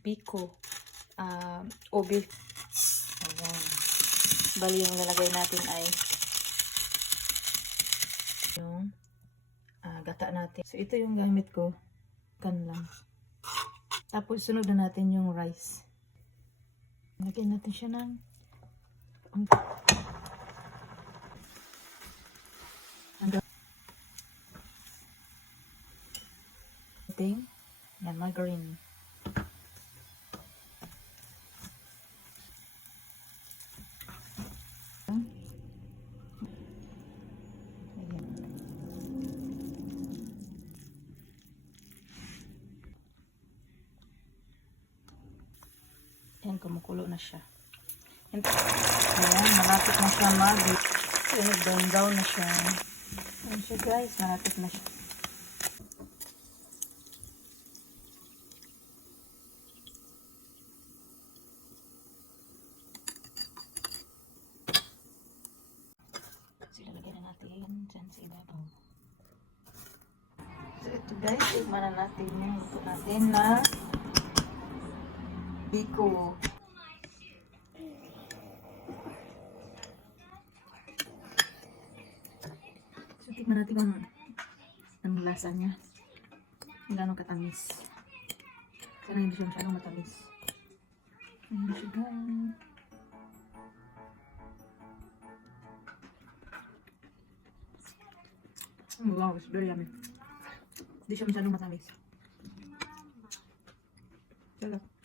biko. Uh, obi. Ayan. Bali yung lalagay natin ay yung ah, gata natin. So, ito yung gamit ko. Kan lang. Tapos, sunod na natin yung rice. Lagyan natin siya ng ating yan, margarine. Ayan. Ayan, kumukulo na siya. Ayan, malapit na siya mag Ayan, down down na siya. Ayan siya guys, malapit na siya. So. So, guys, tikman na natin yung luto natin na biko. Tikman natin kung ang lasa niya. Gano'ng katamis. Sana hindi siya masyadong matamis. Ayan siya guys. Mm, wow, it's very yummy. Hindi siya masyadong matamis. Sarap.